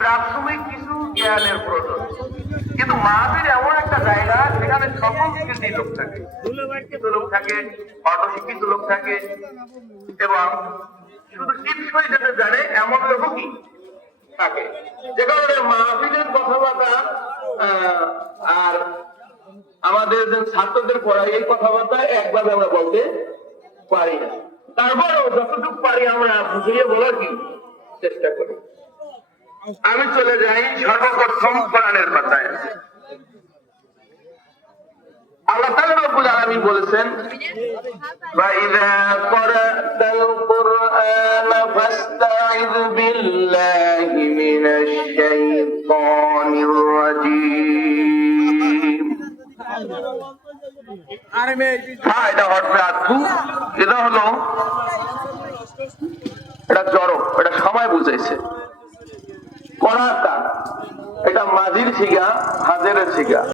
প্রাথমিক কিছু জ্ঞানের প্রয়োজন, কিন্তু মাহফিল এমন একটা জায়গা যেখানে সকল শ্রেণীর লোক থাকে, শিক্ষিত লোক থাকে, অর্ধশিক্ষিত লোক থাকে, এবং শুধু টিপসই যেতে জানে এমন লোকও কি থাকে, যে কারণে মাহফিলের কথাবার্তা আর আমাদের যে ছাত্রদের পড়াই এই কথাবার্তা একভাবে আমরা বলতে পারি না। তারপরেও যতটুকু পারি আমরা বুঝিয়ে বলার কি চেষ্টা করি। আমি চলে যাই সর্বপ্রথম কোরআনের পাতায়। আল্লাহ তাআলা রব্বুল আলামিন বলেছেন, ওয়াইযা ক্বারাতাল কুরআনা ফাসতাইয বিল্লাহি মিনাশ শাইতানির রাজীম। এটা হচ্ছে আতফু, এটা হলো এটা জড়ক, এটা সময় বুঝাইছে। করাতা এটা মাজির সিগা, হাজেরের সিগা।